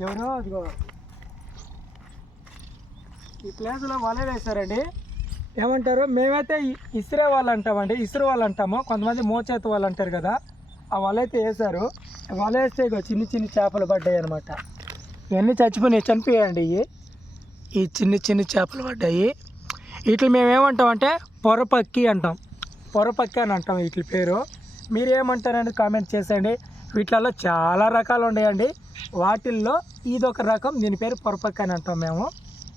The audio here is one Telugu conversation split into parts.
ఎవరో అదిగో. ఈ ప్లేస్లో వలలు వేస్తారండి ఏమంటారు? మేమైతే ఇ- వాళ్ళు అంటామండి ఇస్రో వాళ్ళు అంటాము కొంతమంది మోచేతి వాళ్ళు అంటారు కదా. ఆ వల అయితే వేశారు. వల వేస్తే ఇగో చిన్ని చిన్ని చేపలు పడ్డాయి అనమాట ఇవన్నీ చచ్చిపోయినాయి. చనిపోయాయండి ఇవి ఈ చిన్ని చిన్ని చేపలు పడ్డాయి. వీటిని మేమేమంటామంటే పొరపక్కి అంటాం. పొరపక్కి అని అంటాం వీటి పేరు. మీరు ఏమంటారండి కామెంట్ చేసేయండి. వీటిలలో చాలా రకాలు ఉన్నాయండి. వాటిల్లో ఇదొక రకం. దీని పేరు పొరపక్కి అని అంటాం మేము.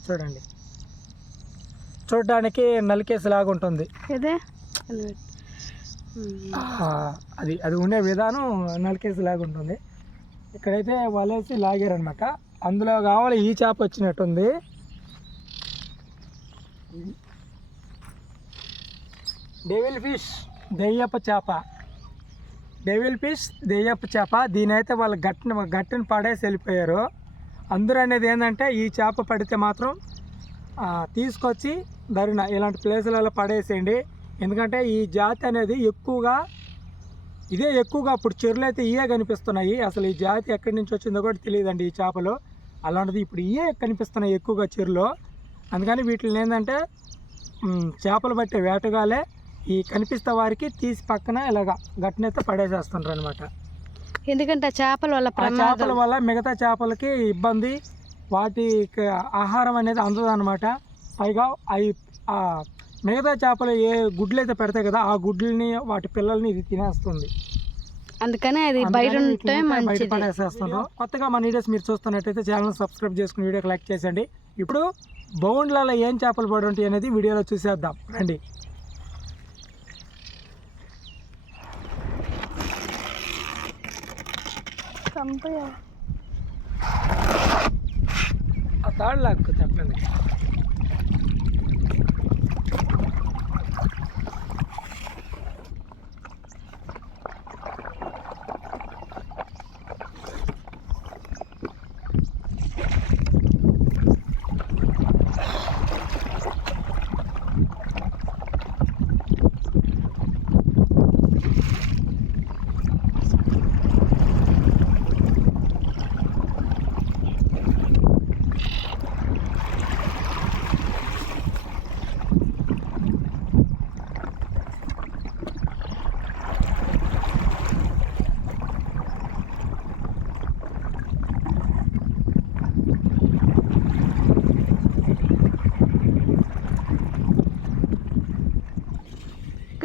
చూడండి. చూడడానికి నలికేసి లాగా ఉంటుంది అది అది ఉండే విధానం నలికేసి లాగా ఉంటుంది. ఇక్కడైతే వలేసి లాగారనమాట అందులో కావాలి ఈ చేప వచ్చినట్టుంది. డెవిల్ ఫిష్ దెయ్యప్ప చేప. డెవిల్ ఫిష్ దెయ్యప్ప చేప దీనైతే వాళ్ళు గట్టిన గట్టిని పడేసి వెళ్ళిపోయారు. అందరూ అనేది ఏంటంటే ఈ చేప పడితే మాత్రం తీసుకొచ్చి దరిన ఇలాంటి ప్లేసులలో పడేసేయండి. ఎందుకంటే ఈ జాతి అనేది ఎక్కువగా ఇదే ఎక్కువగా అప్పుడు చెరువులు అయితే ఇయే కనిపిస్తున్నాయి. అసలు ఈ జాతి ఎక్కడి నుంచి వచ్చిందో కూడా తెలియదండి ఈ చేపలు. అలాంటిది ఇప్పుడు ఇయే కనిపిస్తున్నాయి ఎక్కువగా చెరువులో. అందుకని వీటిని ఏంటంటే చేపలు పట్టే వేటగాలే ఈ కనిపిస్తే వారికి తీసి పక్కన ఇలాగ గట్టినైతే పడేసేస్తుంటారు అనమాట ఎందుకంటే ఆ చేపల వల్ల చేపల వల్ల మిగతా చేపలకి ఇబ్బంది వాటికి ఆహారం అనేది అందదు అనమాట పైగా అవి ఆ మిగతా చేపలు ఏ గుడ్లు అయితే పెడతాయి కదా ఆ గుడ్లని వాటి పిల్లల్ని ఇది తినేస్తుంది. అందుకని అది బయట ఉంటే బయట మంచిది. పడేసేస్తున్నారు కొత్తగా మన వీడియోస్ మీరు చూస్తున్నట్టయితే ఛానల్ సబ్స్క్రైబ్ చేసుకుని వీడియోకి లైక్ చేసేయండి. ఇప్పుడు బౌండ్లలో ఏం చేపలు పడి ఉంటాయి అనేది వీడియోలో చూసేద్దాం. రండి. ఆ తాడు లాక్కు చెప్పండి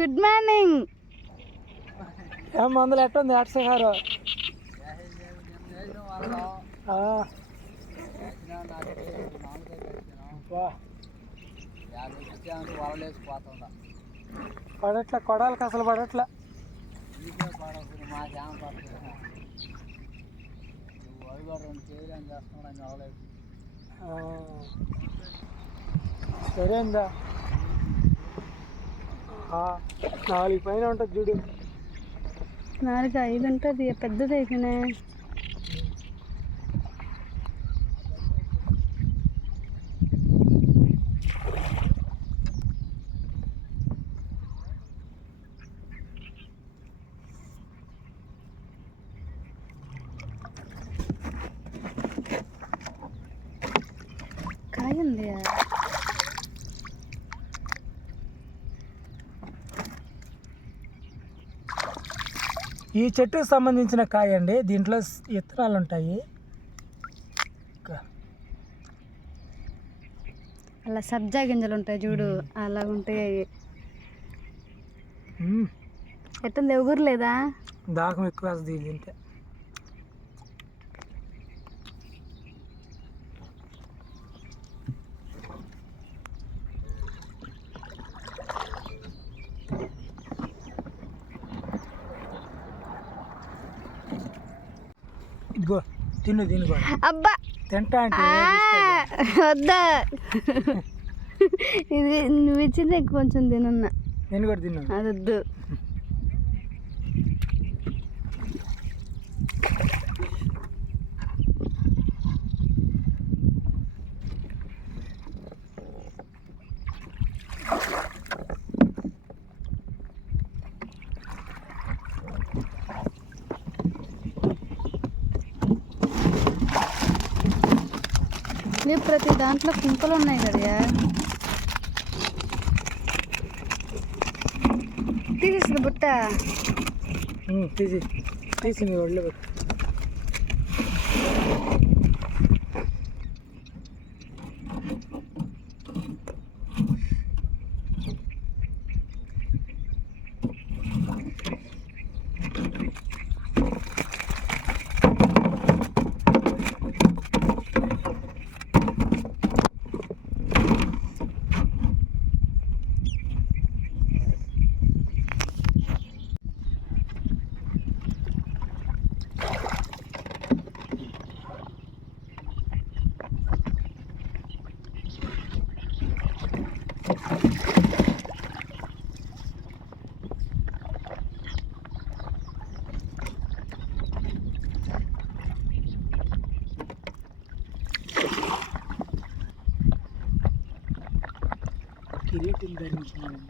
గుడ్ మార్నింగ్ ఏం మందులు ఎట్టుంది అట్స గారు పడట్ల కొడాలకు అసలు పడట్ల. ఆ. సరేందా నాలుగు పైన ఉంటుంది చూడు. నాలుగు ఐదు ఉంటుంది పెద్దది అయిపోయినా కాయ ఉంది ఈ చెట్టుకు సంబంధించిన కాయ అండి. దీంట్లో విత్తనాలు ఉంటాయి. అలా సబ్జా గింజలు ఉంటాయి చూడు. అలా ఉంటాయి. ఎట్టుంది? ఎగురు లేదా దాహం ఎక్కువ తింటే తిను తిను అబ్బా. తింటా అంటే. వద్దా. ఇది నువ్వు ఇచ్చింది కొంచెం తినున్నా. నేను కూడా తిను అది వద్దు. దాంట్లో కుంపలు ఉన్నాయి కదా తీసేసింది బుట్ట. తీసి తీసి మీ ఒళ్ళు పెట్టు. కిరీటం ధరించినాడు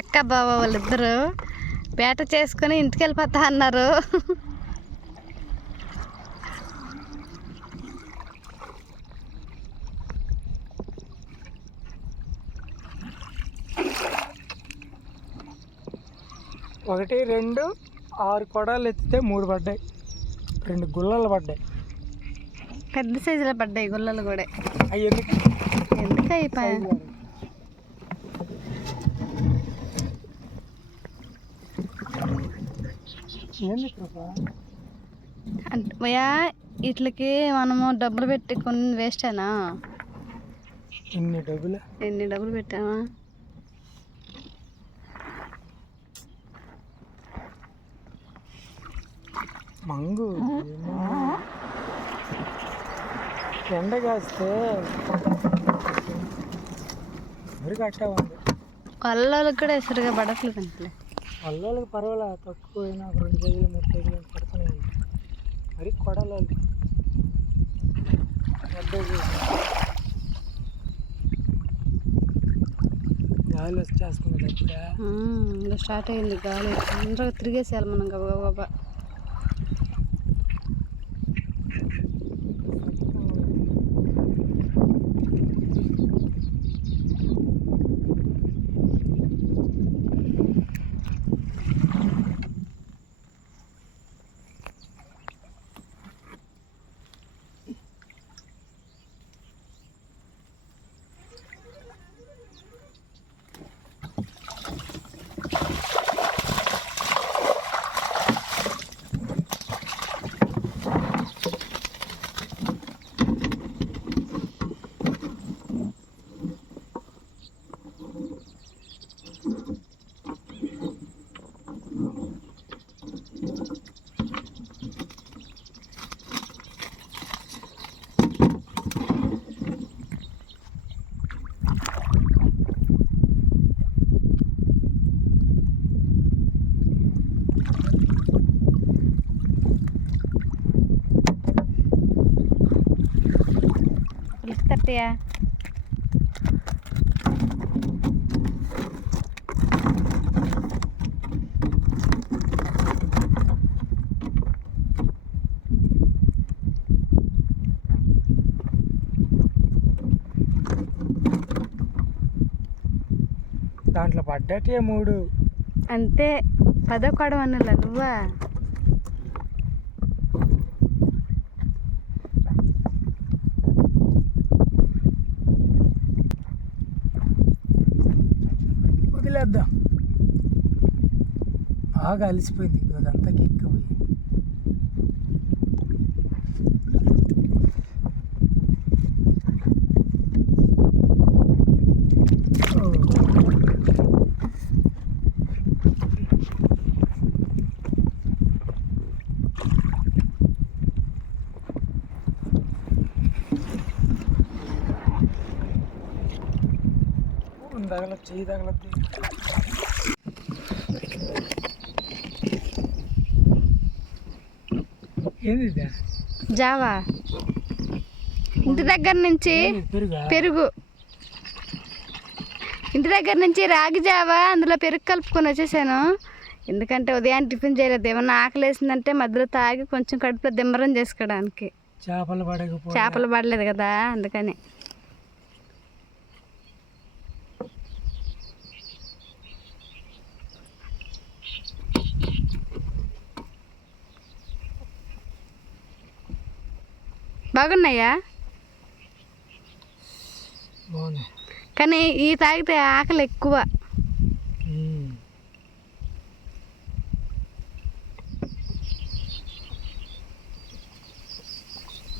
అక్క బావ వాళ్ళిద్దరు పేట చేసుకొని ఇంటికి వెళ్ళిపోతా అన్నారు. ఒకటి రెండు ఆరు కొడాలు ఎత్తితే మూడు పడ్డాయి. రెండు గుల్లలు పడ్డాయి. పెద్ద సైజులో పడ్డాయి గుల్లలు కూడా. అవి ఎందుకు? ఎందుకు అయిపోయా సైజు వాడు. ఏంది కృప అంటే భయ్యా వీటికి మనము డబ్బులు పెట్టి కొన్ని వేస్టేనా? ఇన్ని డబ్బులు? ఎన్ని డబ్బులు పెట్టామా? మంగు. ఎండ కాస్తే కట్టా ఉంది. కూడా సరిగా పడట్లేదు అంటలే పల్లెలకు పర్వాలే తక్కువ అయినా రెండు కేజీలు మూడు కేజీలు పడుతూనే ఉంది మరి కొడాలి గాలి వచ్చేస్తుంది అప్పుడే స్టార్ట్ అయింది గాలి. అందరూ తిరిగేసేయాలి మనం గబ పిలుస్తట్టయా దాంట్లో పడ్డటే మూడు. అంతే. పదో కొడం అన్నలా నువ్వా? వదిలేద్దాం. బాగా అలసిపోయింది. అదంతా ఎక్కిపోయి తగల చెయ్యి తగలద్ది ఏంది ఇది? జావా. ఇంటి దగ్గర నుంచి పెరుగా? ఇంటి దగ్గర నుంచి రాగి జావా అందులో పెరుగు కలుపుకొని వచ్చేసాను. ఎందుకంటే ఉదయం టిఫిన్ చేయలేదు. ఏమన్నా ఆకలి వేసిందంటే మధ్యలో తాగి కొంచెం కడుపులో దిమ్మరం చేసుకోవడానికి. చేపలు పడలేదు కదా అందుకని. బాగున్నాయా? కానీ ఈ తాగితే ఆకలి ఎక్కువ.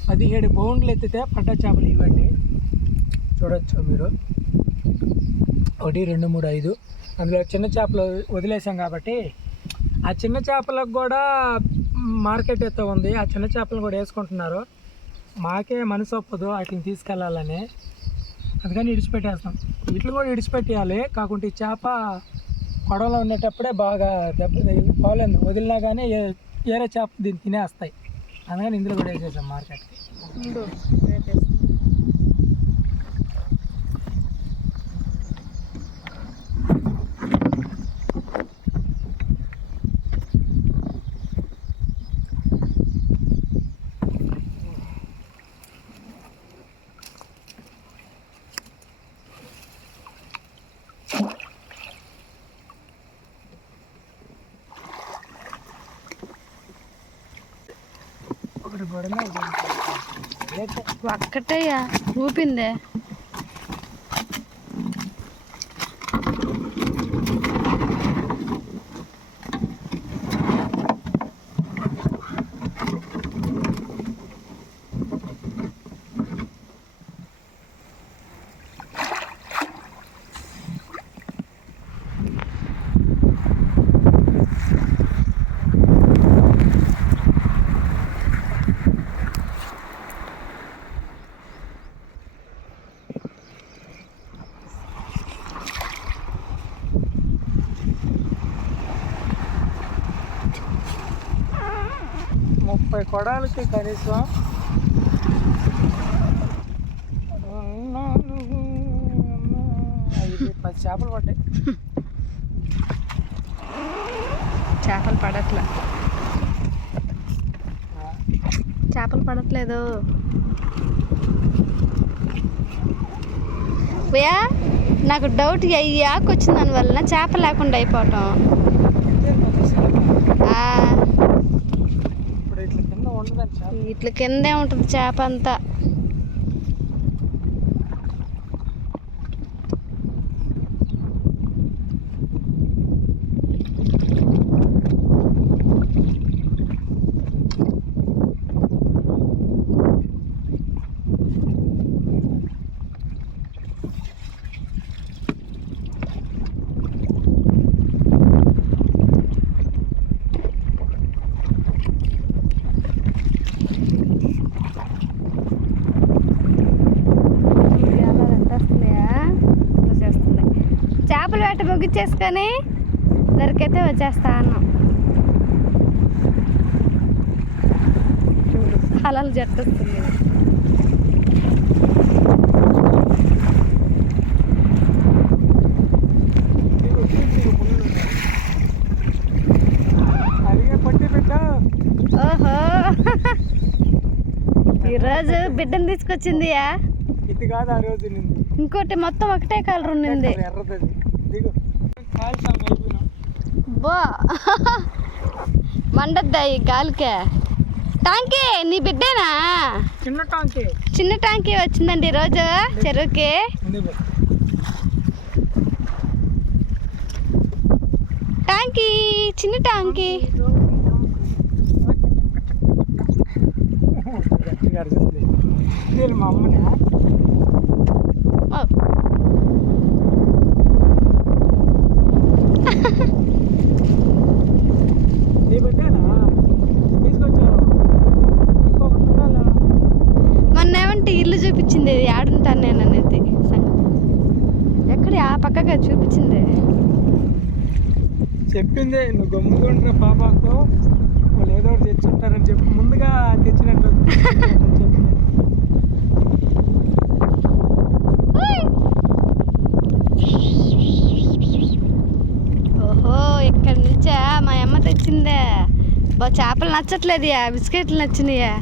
పదిహేడు పౌండ్లు ఎత్తితే పడ్డ చేపలు ఇవ్వండి. చూడొచ్చు మీరు. ఒకటి రెండు మూడు ఐదు. అందులో చిన్న చేపలు వదిలేసాం కాబట్టి ఆ చిన్న చేపలకు కూడా మార్కెట్ ఎత్త ఉంది. ఆ చిన్న చేపలు కూడా వేసుకుంటున్నారు. మాకే మనసు ఒప్పదు వాటిని తీసుకెళ్ళాలని అందుకని ఇడిచిపెట్టేస్తాం. వీటిని కూడా ఇడిచిపెట్టేయాలి. కాకుంటే ఈ చేప కొడవలో ఉండేటప్పుడే బాగా దెబ్బ తగిలి పోలేదు. వదిలినా కానీ ఏ- వేరే చేప దీన్ని తినేస్తాయి. అందుకని ఇందులో కూడా వేసేసాం మార్కెట్కి ఒకటి పడినా ఒకటి ఒక్కటయ్యా ఊపిందే. కొడాలకి కనీసం. పది చేపలు పడ్డాయి. చేపలు పడట్లే. చేపలు పడట్లేదు. భయ్యా నాకు డౌట్ ఈ ఆకు వచ్చిన దాని వలన చేప లేకుండా అయిపోవటం ఆ, ఇప్పుడు ఇట్లా కింద వీటి ఇట్ల కిందే ఉంటుంది చేప అంతా. ముగ్గిచ్చేసుకొని దొరికైతే వచ్చేస్తా అన్నాం. చూడు. అలలు బిడ్డ ఓహో. ఈరోజు బిడ్డను తీసుకొచ్చిందియా ఇది కాదు ఆ రోజు ఇంకోటి మొత్తం ఒకటే కలర్ ఉన్నింది ఎర్రదది దిగు బో. మండద్దా ఈ గాలికే. టాంకీ నీ బిడ్డేనా? చిన్న టాంకే. చిన్న టాంకీ వచ్చిందండి ఈరోజు చెరువుకి. టాంకీ చిన్న టాంకీ. మా అమ్మనే? చెప్పిందే నువ్వు గమ్ముకుంటున్న పాపతో వాళ్ళు ఏదో ఒకటి తెచ్చుంటారని చెప్పి ముందుగా తెచ్చినట్టు ఓహో ఇక్కడ నుంచా మా అమ్మ తెచ్చిందే. బా చేపలు నచ్చట్లేదు బిస్కెట్లు నచ్చినాయా?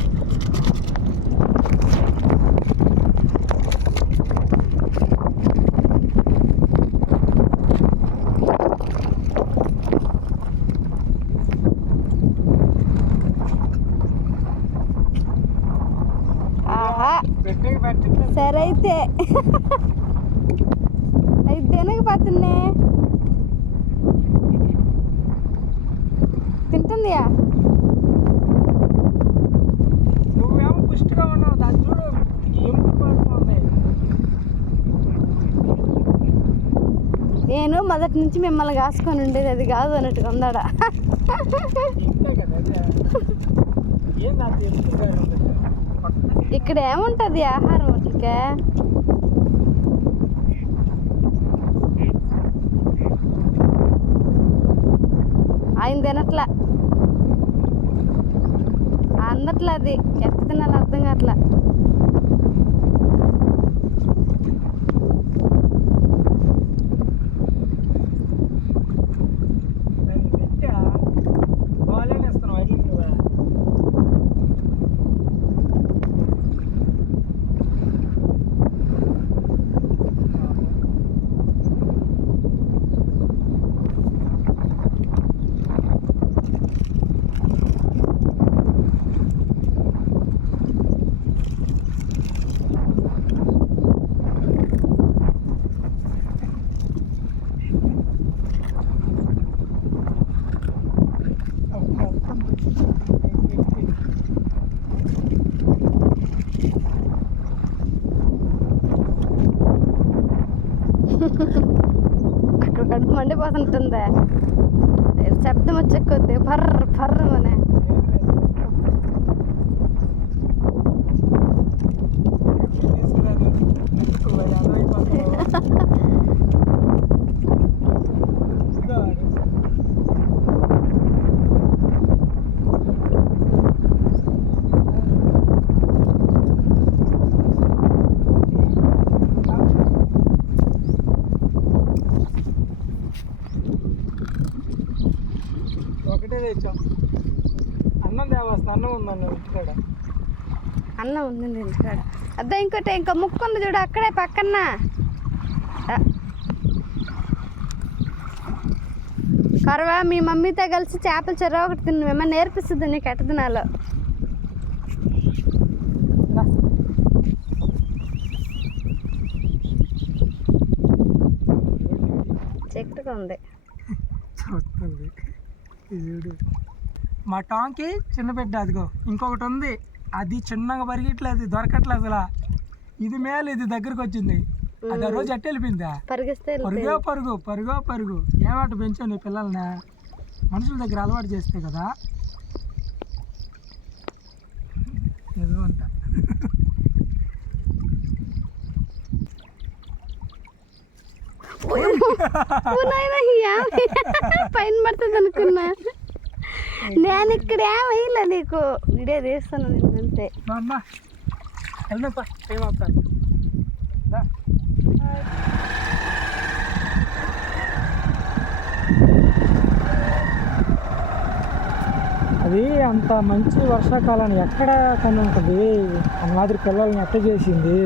వచ్చి మిమ్మల్ని కాసుకొని ఉండేది అది కాదు అన్నట్టుగా ఉందాడ ఇక్కడ ఏముంటుంది ఆహారం అట్లకే? ఆయన తినట్లా. అందట్లా అది. ఎట్ట తినాలి అర్థం కావట్లా దాన్ని పెట్టా బాగాలేని ఇస్తున్నావు వాటికి నువ్వే అక్కడ కడుపు శబ్దం వచ్చే కొద్ది పర్ర పర్రమనే ఉంది ఇంటికాడ. అదే ఇంకోటి ఇంకో ముక్కు ఉంది చూడు అక్కడే పక్కన కరవా మీ మమ్మీతో కలిసి చేపల చెర ఒకటి తిన్న ఏమన్నా నేర్పిస్తుంది నీకు ఎట్ట తినాలో? చెట్టుగా ఉంది. మా టాంకి చిన్న బిడ్డ అదిగో ఇంకొకటి ఉంది. అది చిన్నగా పరిగెట్లేదు దొరకట్లేదు అసలు. ఇది మేలు ఇది దగ్గరకు వచ్చింది. అది ఆ రోజు అట్ట వెళ్ళిపోయిందా? పరిగిస్తే పరుగో పరుగు పరుగో పరుగు. ఏమాట పెంచావు నీ పిల్లల్ని? మనుషుల దగ్గర అలవాటు చేస్తే కదా. నిజమంట పైన పడుతుంది అనుకున్నా. నేను ఇక్కడ ఏమైలా నీకు వీడియో తీస్తాను నేను అంతే. అది అంత మంచి వర్షాకాలాన్ని ఎక్కడ కని ఉంటుంది ఆ మాదిరి పిల్లల్ని ఎట్ట చేసింది